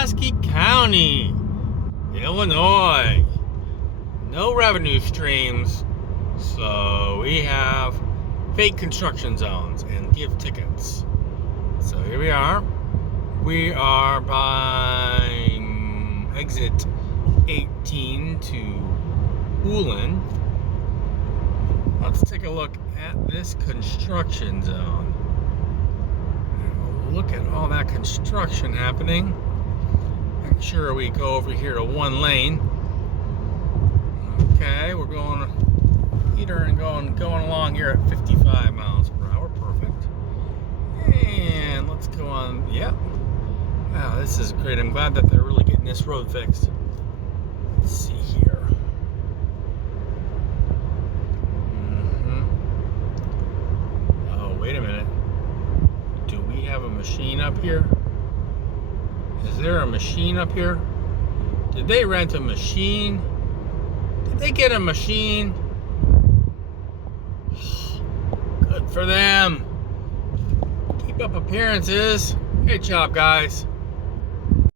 Pulaski County, Illinois. No revenue streams, so we have fake construction zones and give tickets. So here we are. We are by exit 18 to Ullin. Let's take a look at this construction zone. And we'll look at all that construction happening. Make sure we go over here to one lane. Okay, we're going heater and going along here at 55 miles per hour. Perfect. And let's go on. Yep. Wow, this is great. I'm glad that they're really getting this road fixed. Let's see here. Oh, wait a minute. Do we have a machine up here? Is there a machine up here? Did they rent a machine? Did they get a machine? Good for them. Keep up appearances. Great job, guys.